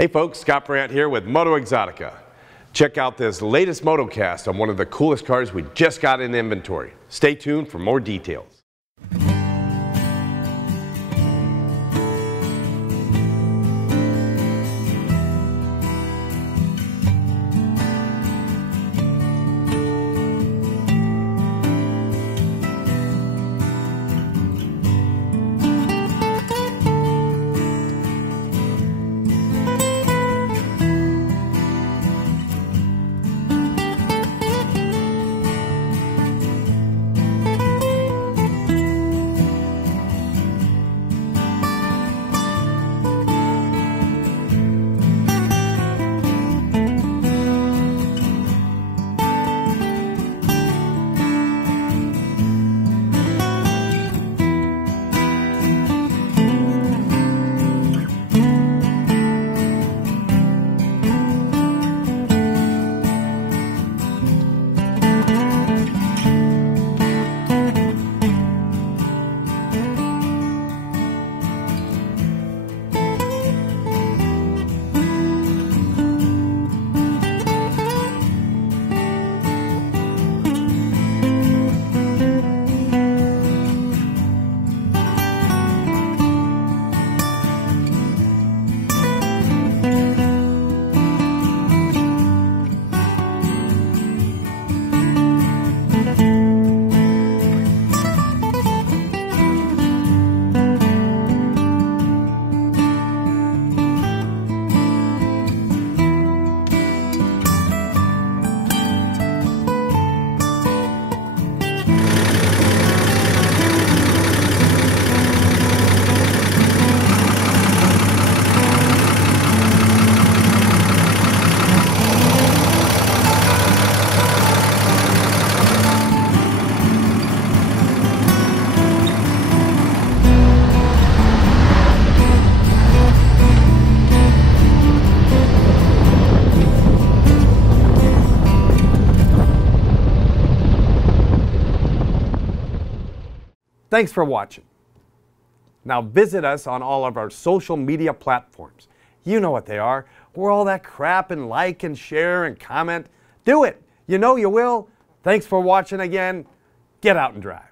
Hey folks, Scott Brandt here with MotoeXotica. Check out this latest motocast on one of the coolest cars we just got in inventory. Stay tuned for more details. Thanks for watching. Now visit us on all of our social media platforms. You know what they are. Where all that crap and like and share and comment. Do it. You know you will. Thanks for watching again. Get out and drive.